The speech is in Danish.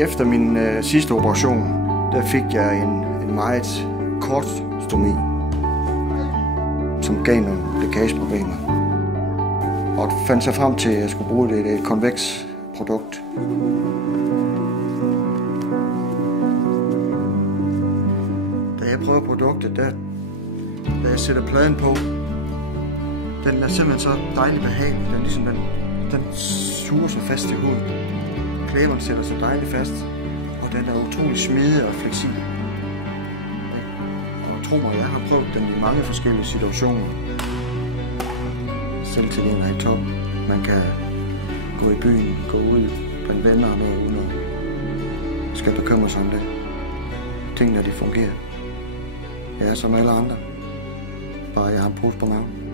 Efter min sidste operation, der fik jeg en meget kort stomi, som gav nogle lækageproblemer. Og fandt sig frem til, at jeg skulle bruge et konveks produkt. Da jeg prøver produktet, da jeg sætter pladen på, den er simpelthen så dejligt behagelig. Den, ligesom den suger sig fast i huden. Klæberen sætter sig dejligt fast, og den er utrolig smidig og fleksibel. Og tro mig, jeg har prøvet den i mange forskellige situationer. Selvtilliden er i top. Man kan gå i byen, gå ud blandt venner og noget, uden at skal bekymre sig om det. Tingene, de fungerer. Jeg er som alle andre. Bare jeg har en pose på maven.